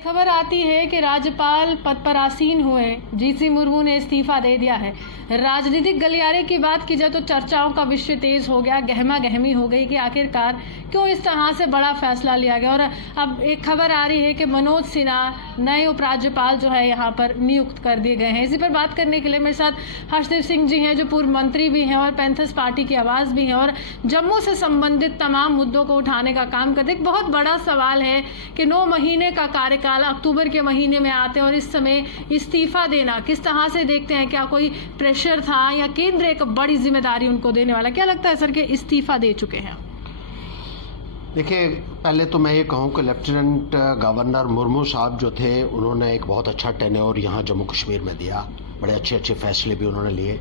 खबर आती है कि राज्यपाल पद पर आसीन हुए जीसी मुर्मू ने इस्तीफा दे दिया है। राजनीतिक गलियारे की बात की जाए तो चर्चाओं का विषय तेज हो गया, गहमा गहमी हो गई कि आखिरकार क्यों इस तरह से बड़ा फैसला लिया गया। और अब एक खबर आ रही है कि मनोज सिन्हा नए उपराज्यपाल जो है यहाँ पर नियुक्त कर दिए गए हैं। इसी पर बात करने के लिए मेरे साथ हर्षदेव सिंह जी हैं, जो पूर्व मंत्री भी हैं और पैंथर्स पार्टी की आवाज भी हैं और जम्मू से संबंधित तमाम मुद्दों को उठाने का काम करते। एक बहुत बड़ा सवाल है कि 9 महीने का कार्यकाल अक्टूबर के महीने में आते हैं और इस समय इस्तीफा देना किस तरह से देखते हैं? क्या कोई प्रेशर था या केंद्र एक बड़ी जिम्मेदारी उनको देने वाला? क्या लगता है सर कि इस्तीफा दे चुके हैं? देखिए, पहले तो मैं ये कहूँ कि लेफ्टिनेंट गवर्नर मुर्मू साहब जो थे, उन्होंने एक बहुत अच्छा टेन्योर यहाँ जम्मू कश्मीर में दिया। बड़े अच्छे अच्छे फैसले भी उन्होंने लिए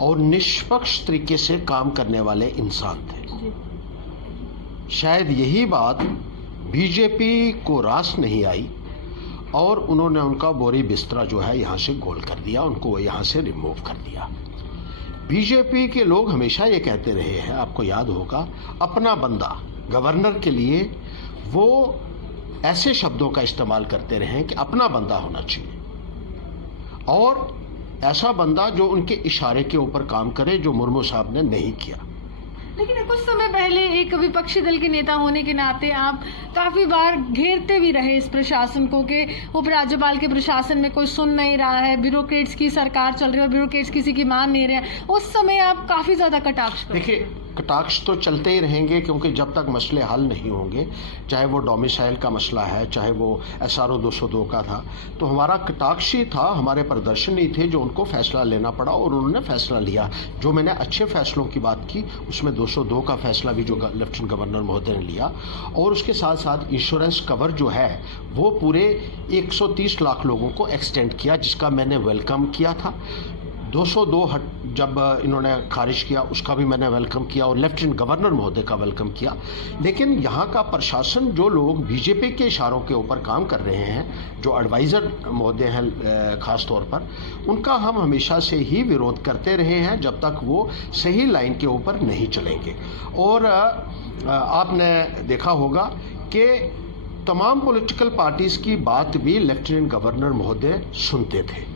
और निष्पक्ष तरीके से काम करने वाले इंसान थे। शायद यही बात बीजेपी को रास नहीं आई और उन्होंने उनका बोरी बिस्तरा जो है यहाँ से गोल कर दिया, उनको यहाँ से रिमूव कर दिया। बीजेपी के लोग हमेशा ये कहते रहे हैं, आपको याद होगा, अपना बंदा। गवर्नर के लिए वो ऐसे शब्दों का इस्तेमाल करते रहे हैं कि अपना बंदा होना चाहिए और ऐसा बंदा जो उनके इशारे के ऊपर काम करे, जो मुर्मू साहब ने नहीं किया। लेकिन कुछ समय पहले एक विपक्षी दल के नेता होने के नाते आप काफी बार घेरते भी रहे इस प्रशासन को कि उपराज्यपाल के प्रशासन में कोई सुन नहीं रहा है, ब्यूरोक्रेट्स की सरकार चल रही है और ब्यूरोक्रेट्स किसी की मान नहीं रहे हैं। उस समय आप काफी ज्यादा कटाक्ष करते। देखिए, कटाक्ष तो चलते ही रहेंगे क्योंकि जब तक मसले हल नहीं होंगे, चाहे वो डोमिसाइल का मसला है, चाहे वो SRO 202 का था, तो हमारा कटाक्ष ही था, हमारे प्रदर्शन ही थे जो उनको फैसला लेना पड़ा और उन्होंने फैसला लिया। जो मैंने अच्छे फैसलों की बात की उसमें 202 का फैसला भी जो लेफ्टिनेंट गवर्नर महोदय ने लिया और उसके साथ साथ इंश्योरेंस कवर जो है वो पूरे 130 लाख लोगों को एक्सटेंड किया, जिसका मैंने वेलकम किया था। 202 जब इन्होंने खारिज किया उसका भी मैंने वेलकम किया और लेफ्टिनेंट गवर्नर महोदय का वेलकम किया। लेकिन यहाँ का प्रशासन, जो लोग बीजेपी के इशारों के ऊपर काम कर रहे हैं, जो एडवाइज़र महोदय हैं ख़ास तौर पर, उनका हम हमेशा से ही विरोध करते रहे हैं जब तक वो सही लाइन के ऊपर नहीं चलेंगे। और आपने देखा होगा कि तमाम पॉलिटिकल पार्टीज़ की बात भी लेफ्टिनेंट गवर्नर महोदय सुनते थे।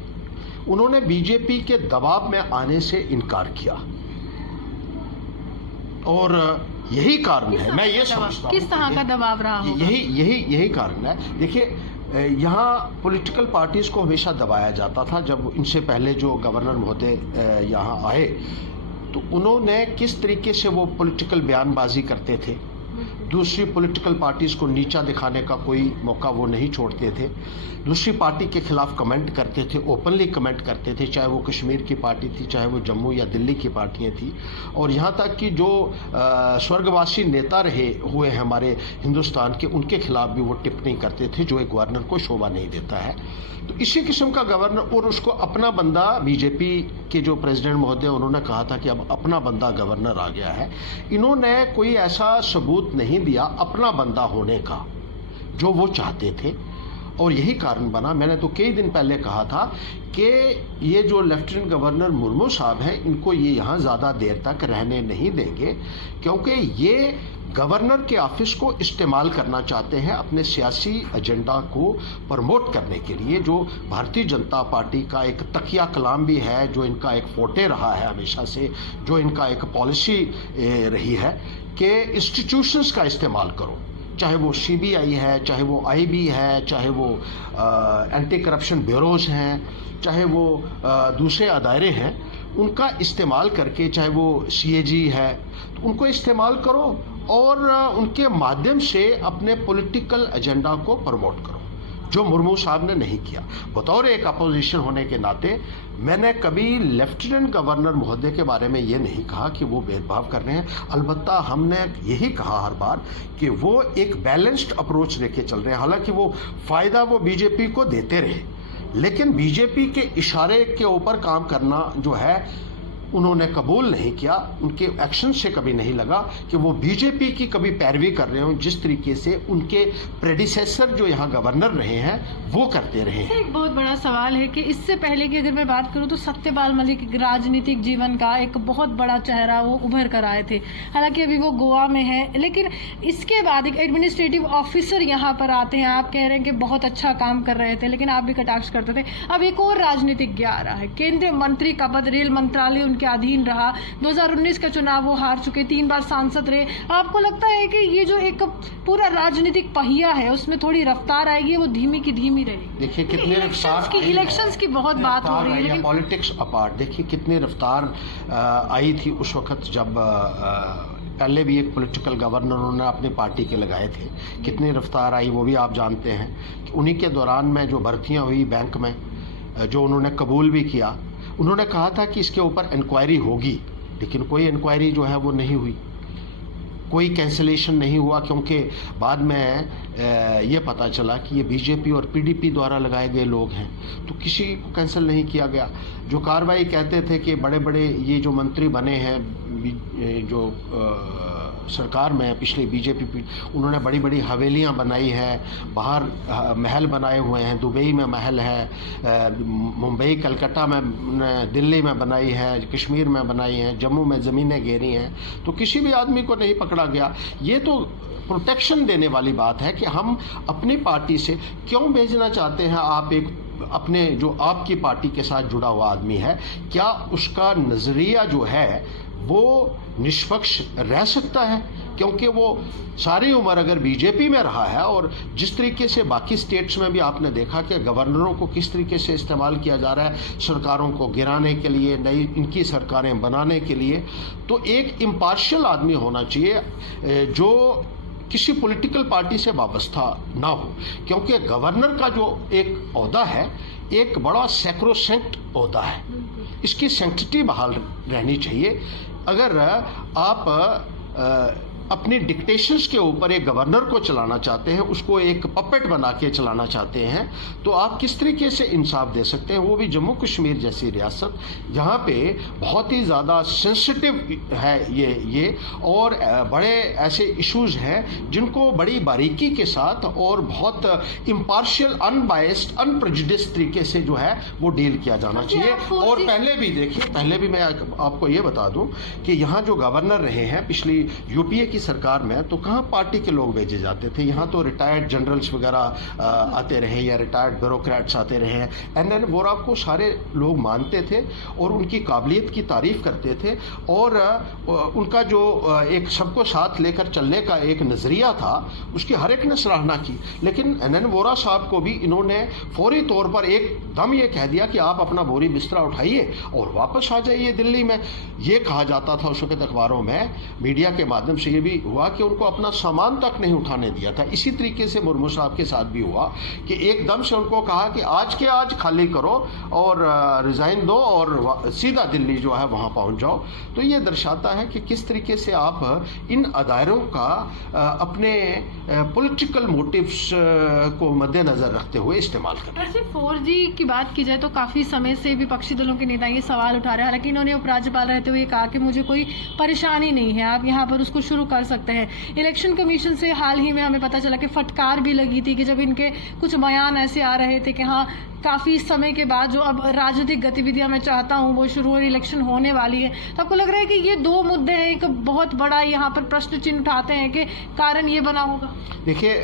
उन्होंने बीजेपी के दबाव में आने से इनकार किया और यही कारण है, मैं ये समझता हूँ। किस तरह का दबाव रहा होगा? यही कारण है। देखिए, यहाँ पॉलिटिकल पार्टीज को हमेशा दबाया जाता था। जब इनसे पहले जो गवर्नर महोदय यहाँ आए तो उन्होंने किस तरीके से वो पॉलिटिकल बयानबाजी करते थे, दूसरी पॉलिटिकल पार्टीज को नीचा दिखाने का कोई मौका वो नहीं छोड़ते थे, दूसरी पार्टी के खिलाफ कमेंट करते थे, ओपनली कमेंट करते थे, चाहे वो कश्मीर की पार्टी थी, चाहे वो जम्मू या दिल्ली की पार्टियां थी। और यहाँ तक कि जो स्वर्गवासी नेता रहे हुए हैं हमारे हिंदुस्तान के, उनके खिलाफ भी वो टिप्पणी करते थे, जो एक गवर्नर को शोभा नहीं देता है। तो इसी किस्म का गवर्नर, और उसको अपना बंदा, बीजेपी के जो प्रेसिडेंट महोदय, उन्होंने कहा था कि अब अपना बंदा गवर्नर आ गया है। इन्होंने कोई ऐसा सबूत नहीं दिया अपना बंदा होने का जो वो चाहते थे और यही कारण बना। मैंने तो कई दिन पहले कहा था कि ये जो लेफ्टिनेंट गवर्नर मुर्मू साहब हैं, इनको ये यहाँ ज़्यादा देर तक रहने नहीं देंगे क्योंकि ये गवर्नर के ऑफिस को इस्तेमाल करना चाहते हैं अपने सियासी एजेंडा को प्रमोट करने के लिए, जो भारतीय जनता पार्टी का एक तकिया कलाम भी है, जो इनका एक फोटे रहा है हमेशा से, जो इनका एक पॉलिसी रही है कि इंस्टीट्यूशंस का इस्तेमाल करो, चाहे वो CBI है, चाहे वो IB है, चाहे वो एंटी करप्शन ब्यूरोज हैं, चाहे वो दूसरे अदारे हैं, उनका इस्तेमाल करके, चाहे वो CAG है, तो उनको इस्तेमाल करो और उनके माध्यम से अपने पॉलिटिकल एजेंडा को प्रमोट करो, जो मुर्मू साहब ने नहीं किया। बतौर एक अपोजिशन होने के नाते मैंने कभी लेफ्टिनेंट गवर्नर महोदय के बारे में ये नहीं कहा कि वो भेदभाव कर रहे हैं। अलबत्ता हमने यही कहा हर बार कि वो एक बैलेंस्ड अप्रोच लेके चल रहे हैं। हालांकि वो फ़ायदा वो बीजेपी को देते रहे, लेकिन बीजेपी के इशारे के ऊपर काम करना जो है उन्होंने कबूल नहीं किया, उनके एक्शन से कभी नहीं लगा कि वो बीजेपी की कभी पैरवी कर रहे हो, जिस तरीके से उनके प्रेडिसेसर जो यहाँ गवर्नर रहे हैं वो करते रहे हैं। एक बहुत बड़ा सवाल है कि इससे पहले की अगर मैं बात करूं तो सत्यपाल मलिक राजनीतिक जीवन का एक बहुत बड़ा चेहरा वो उभर कर आए थे। हालांकि अभी वो गोवा में है, लेकिन इसके बाद एक एडमिनिस्ट्रेटिव ऑफिसर यहाँ पर आते हैं। आप कह रहे हैं कि बहुत अच्छा काम कर रहे थे, लेकिन आप भी कटाक्ष करते थे। अब एक और राजनीतिज्ञ आ रहा है, केंद्रीय मंत्री का पद, रेल मंत्रालय उनके अधीन रहा, 2019 का चुनाव वो हार चुके, 3 बार सांसद रहे। आपको लगता है कि ये जो एक पूरा राजनीतिक पहिया है उसमें थोड़ी रफ्तार आएगी, वो धीमी की धीमी रहेगी? देखिए कितनी रफ्तार इलेक्शंस की बहुत बात हो रही है, पॉलिटिक्स अपार्ट, देखिए कितनी रफ्तार आई थी उस वक्त जब पहले भी एक पॉलिटिकल गवर्नर उन्होंने अपनी पार्टी के लगाए थे। कितनी रफ्तार आई वो भी आप जानते हैं कि उन्हीं के दौरान में जो भर्तियां हुई बैंक में, जो उन्होंने कबूल भी किया, उन्होंने कहा था कि इसके ऊपर इंक्वायरी होगी, लेकिन कोई इंक्वायरी जो है वो नहीं हुई, कोई कैंसिलेशन नहीं हुआ, क्योंकि बाद में ये पता चला कि ये बीजेपी और पीडीपी द्वारा लगाए गए लोग हैं, तो किसी को कैंसिल नहीं किया गया। जो कार्रवाई कहते थे कि बड़े बड़े ये जो मंत्री बने हैं जो सरकार में पिछली बीजेपी, उन्होंने बड़ी बड़ी हवेलियां बनाई हैं, बाहर महल बनाए हुए हैं, दुबई में महल है, मुंबई कलकत्ता में, दिल्ली में बनाई है, कश्मीर में बनाई हैं, जम्मू में ज़मीनें घेरी हैं, तो किसी भी आदमी को नहीं पकड़ा गया। ये तो प्रोटेक्शन देने वाली बात है कि हम अपनी पार्टी से क्यों भेजना चाहते हैं। आप एक अपने जो आपकी पार्टी के साथ जुड़ा हुआ आदमी है, क्या उसका नज़रिया जो है वो निष्पक्ष रह सकता है? क्योंकि वो सारी उम्र अगर बीजेपी में रहा है, और जिस तरीके से बाकी स्टेट्स में भी आपने देखा कि गवर्नरों को किस तरीके से इस्तेमाल किया जा रहा है सरकारों को गिराने के लिए, नई इनकी सरकारें बनाने के लिए, तो एक इम्पार्शियल आदमी होना चाहिए जो किसी पॉलिटिकल पार्टी से वाबस्ता ना हो, क्योंकि गवर्नर का जो एक ओहदा है एक बड़ा सैक्रोसेंक्ट ओहदा है, इसकी सैंक्टिटी बहाल रहनी चाहिए। अगर आप अपनी डिक्टेशंस के ऊपर एक गवर्नर को चलाना चाहते हैं, उसको एक पपेट बना के चलाना चाहते हैं, तो आप किस तरीके से इंसाफ दे सकते हैं? वो भी जम्मू कश्मीर जैसी रियासत जहाँ पे बहुत ही ज़्यादा सेंसिटिव है ये और बड़े ऐसे इश्यूज हैं जिनको बड़ी बारीकी के साथ और बहुत इम्पार्शियल, अनबायस्ड, अनप्रेजुडिस्ड तरीके से जो है वो डील किया जाना चाहिए। और पहले भी देखिए, पहले भी मैं आपको ये बता दूं कि यहाँ जो गवर्नर रहे हैं पिछली यूपीए की सरकार में, तो कहाँ पार्टी के लोग भेजे जाते थे? यहाँ तो रिटायर्ड जनरल्स वगैरह आते रहे या रिटायर्ड ब्यूरोक्रेट्स आते रहे। एन वोरा को सारे लोग मानते थे और उनकी काबिलियत की तारीफ करते थे, और उनका जो एक सबको साथ लेकर चलने का एक नज़रिया था उसकी हर एक ने सराहना की। लेकिन एन वोरा साहब को भी इन्होंने फौरी तौर पर एकदम ये कह दिया कि आप अपना बोरी बिस्तरा उठाइए और वापस आ जाइए दिल्ली में। ये कहा जाता था उस वक्त अखबारों में, मीडिया के माध्यम से ये भी हुआ कि उनको अपना सामान तक नहीं उठाने दिया था। इसी तरीके से मुर्मू साहब के साथ भी हुआ कि एकदम से उनको कहा कि आज के आज खाली करो और रिजाइन दो और सीधा दिल्ली जो है वहां पहुंच जाओ। तो ये दर्शाता है कि किस तरीके से आप इन अदारों का अपने पॉलिटिकल मोटिव्स को मद्देनजर रखते हुए इस्तेमाल कर रहे हैं। 4G की बात की जाए तो काफी समय से विपक्षी दलों के नेता ये सवाल उठा रहे हैं। हालांकि इन्होंने उपराज्यपाल रहते हुए कहा कि मुझे कोई परेशानी नहीं है, आप यहाँ पर उसको शुरू कर सकते हैं। इलेक्शन कमीशन से हाल ही में हमें पता चला कि फटकार भी लगी थी कि जब इनके कुछ बयान ऐसे आ रहे थे कि हाँ काफी समय के बाद जो अब राजनीतिक गतिविधियां मैं चाहता हूं वो शुरू और इलेक्शन होने वाली है, तो आपको लग रहा है कि ये दो मुद्दे हैं, एक बहुत बड़ा यहाँ पर प्रश्न चिन्ह उठाते हैं कि कारण ये बना होगा? देखिए,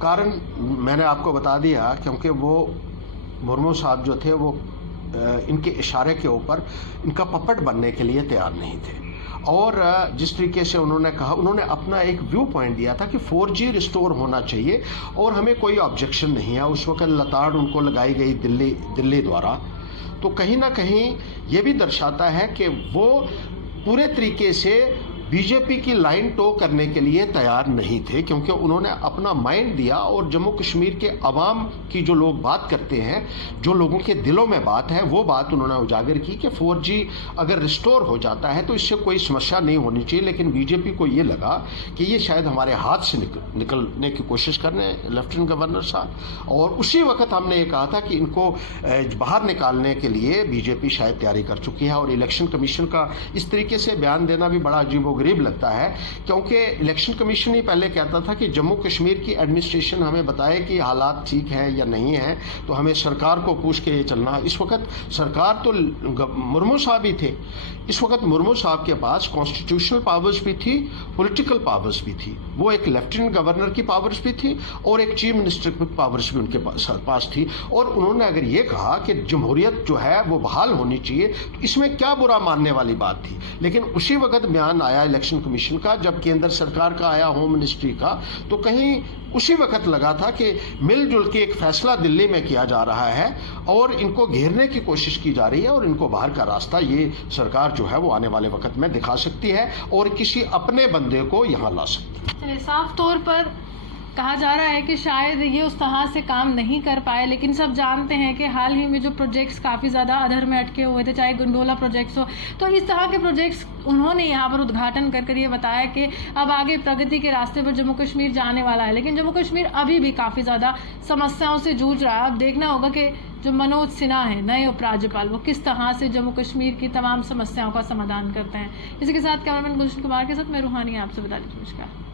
कारण मैंने आपको बता दिया, क्योंकि वो मुर्मू साहब जो थे वो इनके इशारे के ऊपर इनका पपेट बनने के लिए तैयार नहीं थे। और जिस तरीके से उन्होंने कहा, उन्होंने अपना एक व्यू पॉइंट दिया था कि 4G रिस्टोर होना चाहिए और हमें कोई ऑब्जेक्शन नहीं है। उस वक्त लताड़ उनको लगाई गई दिल्ली द्वारा, तो कहीं ना कहीं ये भी दर्शाता है कि वो पूरे तरीके से बीजेपी की लाइन टो करने के लिए तैयार नहीं थे, क्योंकि उन्होंने अपना माइंड दिया और जम्मू कश्मीर के अवाम की जो लोग बात करते हैं, जो लोगों के दिलों में बात है, वो बात उन्होंने उजागर की कि 4G अगर रिस्टोर हो जाता है तो इससे कोई समस्या नहीं होनी चाहिए। लेकिन बीजेपी को ये लगा कि ये शायद हमारे हाथ से निकलने की कोशिश कर रहे हैं लेफ्टिनेंट गवर्नर साहब, और उसी वक्त हमने ये कहा था कि इनको बाहर निकालने के लिए बीजेपी शायद तैयारी कर चुकी है। और इलेक्शन कमीशन का इस तरीके से बयान देना भी बड़ा अजीबोगरीब लगता है, क्योंकि इलेक्शन कमीशन ही पहले कहता था कि जम्मू कश्मीर की एडमिनिस्ट्रेशन हमें बताए कि हालात ठीक हैं या नहीं हैं, तो हमें सरकार को पूछ के ये चलना। इस वक्त सरकार तो मुर्मू साहब ही थे, इस वक्त मुर्मू साहब के पास कॉन्स्टिट्यूशनल पावर्स भी थी, पॉलिटिकल पावर्स भी थी, वो एक लेफ्टिनेंट गवर्नर की पावर्स भी थी और एक चीफ मिनिस्टर की पावर्स भी उनके पास थी। और उन्होंने अगर ये कहा कि जमहूरियत जो है वो बहाल होनी चाहिए, तो इसमें क्या बुरा मानने वाली बात थी। लेकिन उसी वक्त बयान आया इलेक्शन कमीशन का, जब केंद्र सरकार का आया, होम मिनिस्ट्री का, तो कहीं उसी वक्त लगा था कि मिलजुल के एक फैसला दिल्ली में किया जा रहा है और इनको घेरने की कोशिश की जा रही है, और इनको बाहर का रास्ता ये सरकार जो है वो आने वाले वक्त में दिखा सकती है और किसी अपने बंदे को यहाँ ला सकती है। साफ तौर पर कहा जा रहा है कि शायद ये उस तरह से काम नहीं कर पाए, लेकिन सब जानते हैं कि हाल ही में जो प्रोजेक्ट्स काफ़ी ज़्यादा अधर में अटके हुए थे, चाहे गंडोला प्रोजेक्ट्स हो, तो इस तरह के प्रोजेक्ट्स उन्होंने यहाँ पर उद्घाटन कर ये बताया कि अब आगे प्रगति के रास्ते पर जम्मू कश्मीर जाने वाला है। लेकिन जम्मू कश्मीर अभी भी काफ़ी ज़्यादा समस्याओं से जूझ रहा है। अब देखना होगा कि जो मनोज सिन्हा है, नए उपराज्यपाल, वो किस तरह से जम्मू कश्मीर की तमाम समस्याओं का समाधान करते हैं। इसी के साथ कैमरामैन गुलशन कुमार के साथ मैं रूहानी आपसे विदा लेती हूं। नमस्कार।